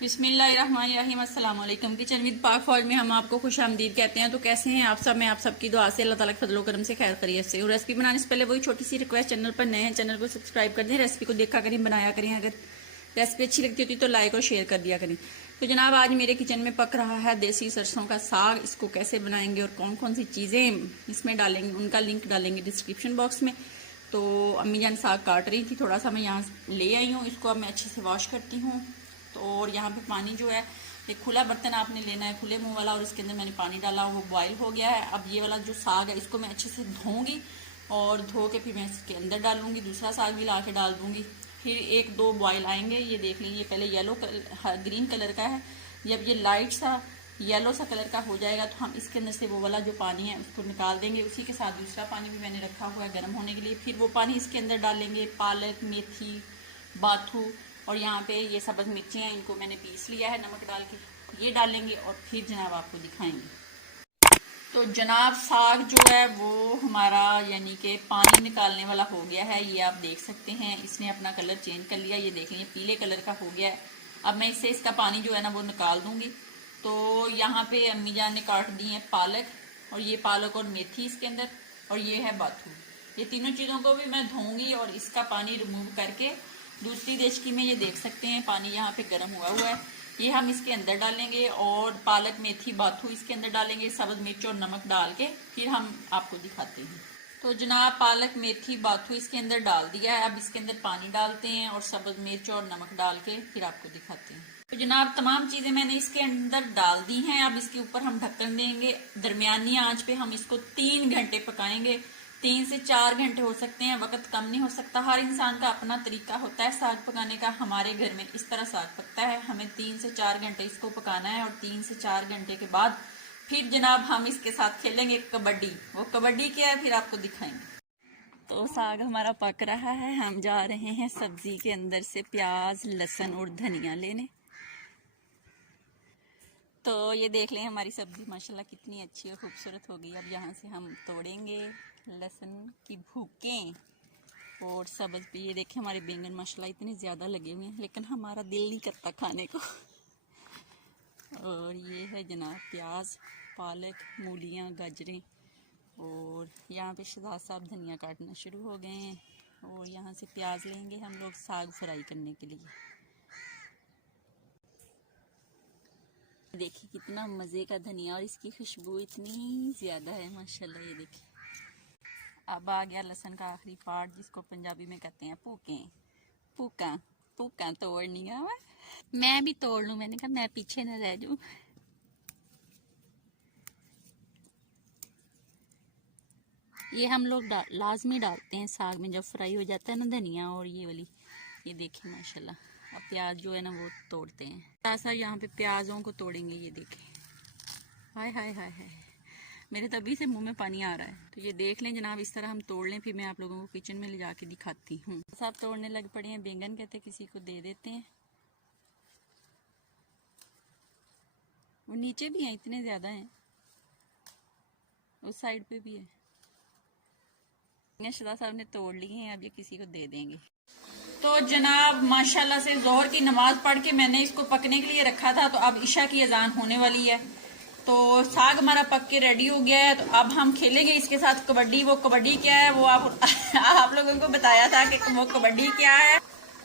बिस्मिल्लाहिर्रहमानिर्रहीम अस्सलाम वालेकुम। किचन विद पाक फौज में हम आपको खुश आमदीद कहते हैं। तो कैसे हैं आप सब? मैं आप सबकी दुआ से अल्लाह ताला के फजलो करम से खैर खैरियत से। और रेसिपी बनाने से पहले वही छोटी सी रिक्वेस्ट, चैनल पर नए हैं चैनल को सब्सक्राइब कर दें, रेसिपी को देखा करें, बनाया करें। अगर रेसिपी अच्छी लगती होती तो लाइक और शेयर कर दिया करें। तो जनाब आज मेरे किचन में पक रहा है देसी सरसों का साग। इसको कैसे बनाएंगे और कौन कौन सी चीज़ें इसमें डालेंगे उनका लिंक डालेंगे डिस्क्रिप्शन बॉक्स में। तो अम्मी जान साग काट रही थी, थोड़ा सा मैं यहाँ ले आई हूँ। इसको अब मैं अच्छे से वॉश करती हूँ। तो और यहाँ पे पानी जो है, एक खुला बर्तन आपने लेना है, खुले मुंह वाला, और इसके अंदर मैंने पानी डाला, वो बॉईल हो गया है। अब ये वाला जो साग है इसको मैं अच्छे से धोऊंगी और धो के फिर मैं इसके अंदर डालूंगी। दूसरा साग भी ला के डाल दूंगी। फिर एक दो बॉयल आएंगे। ये देख लीजिए, पहले येलो ग्रीन कलर का है। जब ये लाइट सा येलो सा कलर का हो जाएगा तो हम इसके अंदर से वो वाला जो पानी है उसको निकाल देंगे। उसी के साथ दूसरा पानी भी मैंने रखा हुआ है गर्म होने के लिए। फिर वो पानी इसके अंदर डालेंगे। पालक, मेथी, बाथू और यहाँ पे ये सब्ज़ मिर्ची हैं, इनको मैंने पीस लिया है नमक डाल के, ये डालेंगे। और फिर जनाब आपको दिखाएंगे। तो जनाब साग जो है वो हमारा यानी कि पानी निकालने वाला हो गया है। ये आप देख सकते हैं, इसने अपना कलर चेंज कर लिया। ये देख लीजिए पीले कलर का हो गया है। अब मैं इससे इसका पानी जो है ना वो निकाल दूंगी। तो यहाँ पे अम्मी जान ने काट दी है पालक, और ये पालक और मेथी इसके अंदर, और ये है बाथू। ये तीनों चीज़ों को भी मैं धोऊंगी और इसका पानी रिमूव करके दूसरी देशकी में, ये देख सकते हैं पानी यहाँ पे गर्म हुआ है, ये हम इसके अंदर डालेंगे। और पालक, मेथी, बाथू इसके अंदर डालेंगे, सब्ज मिर्च और नमक डाल के फिर हम आपको दिखाते हैं। तो जनाब पालक, मेथी, बाथू इसके अंदर डाल दिया है। अब इसके अंदर पानी डालते हैं और सब्ज मिर्च और नमक डाल के फिर आपको दिखाते हैं। तो जनाब तमाम चीज़ें मैंने इसके अंदर डाल दी हैं। अब इसके ऊपर हम ढक्कन देंगे। दरमियानी आंच पे हम इसको 3 घंटे पकाएंगे। 3 से 4 घंटे हो सकते हैं, वक्त कम नहीं हो सकता। हर इंसान का अपना तरीका होता है साग पकाने का। हमारे घर में इस तरह साग पकता है। हमें 3 से 4 घंटे इसको पकाना है और 3 से 4 घंटे के बाद फिर जनाब हम इसके साथ खेलेंगे कबड्डी। वो कबड्डी क्या है फिर आपको दिखाएंगे। तो साग हमारा पक रहा है। हम जा रहे हैं सब्जी के अंदर से प्याज, लहसुन और धनिया लेने। तो ये देख लें हमारी सब्जी माशाल्लाह कितनी अच्छी और खूबसूरत हो गई। अब यहाँ से हम तोड़ेंगे लहसुन की भूकें और सब्ज भी। ये देखें हमारे बैंगन माशाल्लाह इतने ज़्यादा लगे हुए हैं, लेकिन हमारा दिल नहीं करता खाने को। और ये है जनाब प्याज, पालक, मूलियाँ, गाजरें, और यहाँ पे शहजाद साहब धनिया काटना शुरू हो गए हैं। और यहाँ से प्याज लेंगे हम लोग साग फ्राई करने के लिए। देखिए कितना मज़े का धनिया, और इसकी खुशबू इतनी ज़्यादा है माशाल्लाह। ये देखिए अब आ गया लहसुन का आखिरी पार्ट, जिसको पंजाबी में कहते हैं पूकें। पूका पूका तोड़नी है। मैं भी तोड़ लूँ, मैंने कहा मैं पीछे न रह जाऊँ। ये हम लोग लाजमी डालते हैं साग में जब फ्राई हो जाता है ना धनिया और ये वाली। ये देखिए माशाल्लाह। अब प्याज जो है ना वो तोड़ते हैं। ऐसा यहाँ पे प्याजों को तोड़ेंगे। ये देखें, हाय हाय हाय हाय, मेरे तभी से मुंह में पानी आ रहा है। तो ये देख लें जनाब, इस तरह हम तोड़ लें, फिर मैं आप लोगों को किचन में ले जाके दिखाती हूँ। सब तोड़ने लग पड़े हैं। बैंगन कहते किसी को दे देते हैं। वो नीचे भी हैं, इतने ज़्यादा हैं, उस साइड पे भी है। शहजाद साहब ने तोड़ लिए हैं, अब ये किसी को दे देंगे। तो जनाब माशाल्लाह से जोहर की नमाज पढ़ के मैंने इसको पकने के लिए रखा था। तो अब इशा की अजान होने वाली है। तो साग हमारा पक के रेडी हो गया है। तो अब हम खेलेंगे इसके साथ कबड्डी। वो कबड्डी क्या है वो आप लोगों को बताया था कि वो कबड्डी क्या है।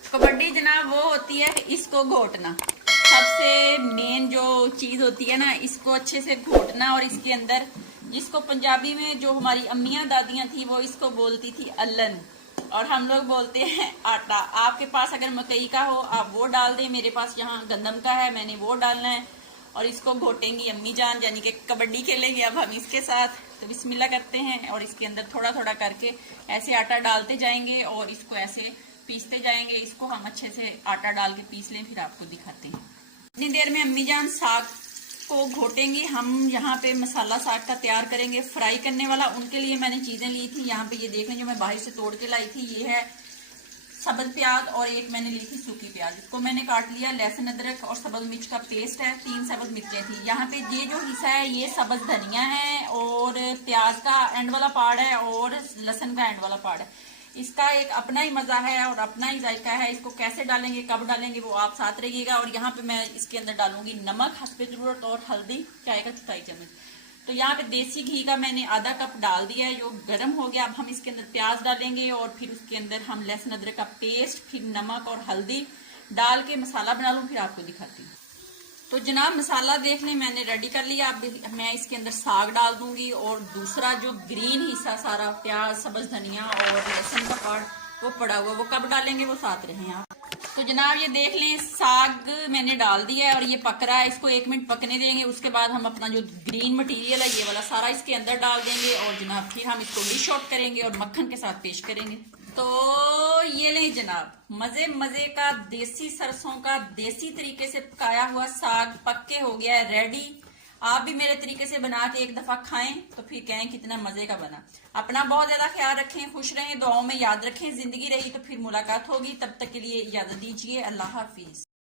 कबड्डी जनाब वो होती है इसको घोटना। सबसे मेन जो चीज़ होती है ना, इसको अच्छे से घोटना। और इसके अंदर जिसको पंजाबी में जो हमारी अम्मियाँ दादियाँ थी वो इसको बोलती थी अल्लन, और हम लोग बोलते हैं आटा। आपके पास अगर मकई का हो आप वो डाल दें। मेरे पास यहाँ गंदम का है, मैंने वो डालना है। और इसको घोटेंगी अम्मी जान, यानी कि कबड्डी खेलेंगे अब हम इसके साथ। तो बिस्मिल्लाह करते हैं और इसके अंदर थोड़ा थोड़ा करके ऐसे आटा डालते जाएंगे और इसको ऐसे पीसते जाएंगे। इसको हम अच्छे से आटा डाल के पीस लें, फिर आपको दिखाते हैं। इतनी देर में अम्मी जान साग को घोटेंगे। हम यहाँ पे मसाला साग का तैयार करेंगे फ्राई करने वाला। उनके लिए मैंने चीज़ें ली थी। यहाँ पे ये देख लें जो मैं बाहर से तोड़ के लाई थी। ये है सब्ज प्याज और एक मैंने ली थी सूखी प्याज, इसको मैंने काट लिया। लहसुन, अदरक और सब्ज मिर्च का पेस्ट है। 3 सब्ज मिर्चें थी। यहाँ पे ये जो हिस्सा है ये सब्ज धनिया है और प्याज का एंड वाला पार्ट है और लहसुन का एंड वाला पार्ट है। इसका एक अपना ही मजा है और अपना ही जायका है। इसको कैसे डालेंगे, कब डालेंगे, वो आप साथ रहिएगा। और यहाँ पे मैं इसके अंदर डालूंगी नमक हस्बे जरूरत और हल्दी चाय का 1/4 चम्मच। तो यहाँ पे देसी घी का मैंने आधा कप डाल दिया है, जो गर्म हो गया। अब हम इसके अंदर प्याज डालेंगे और फिर उसके अंदर हम लहसुन अदरक का पेस्ट, फिर नमक और हल्दी डाल के मसाला बना लूँ, फिर आपको दिखाती हूँ। तो जनाब मसाला देख लें मैंने रेडी कर लिया। अब मैं इसके अंदर साग डाल दूंगी और दूसरा जो ग्रीन हिस्सा सारा प्याज, सब्ज धनिया और लहसुन का पार्ट वो पड़ा हुआ, वो कब डालेंगे वो साथ रहें आप। तो जनाब ये देख लें साग मैंने डाल दिया है और ये पक रहा है। इसको 1 मिनट पकने देंगे। उसके बाद हम अपना जो ग्रीन मटेरियल है ये वाला सारा इसके अंदर डाल देंगे और जनाब फिर हम इसको डिश आउट करेंगे और मक्खन के साथ पेश करेंगे। तो ये लें जनाब, मजे मजे का देसी सरसों का देसी तरीके से पकाया हुआ साग पक के हो गया है रेडी। आप भी मेरे तरीके से बना के एक दफा खाएं तो फिर कहें कितना मजे का बना। अपना बहुत ज्यादा ख्याल रखें, खुश रहें, दुआओं में याद रखें। जिंदगी रही तो फिर मुलाकात होगी। तब तक के लिए इजाजत दीजिए। अल्लाह हाफिज।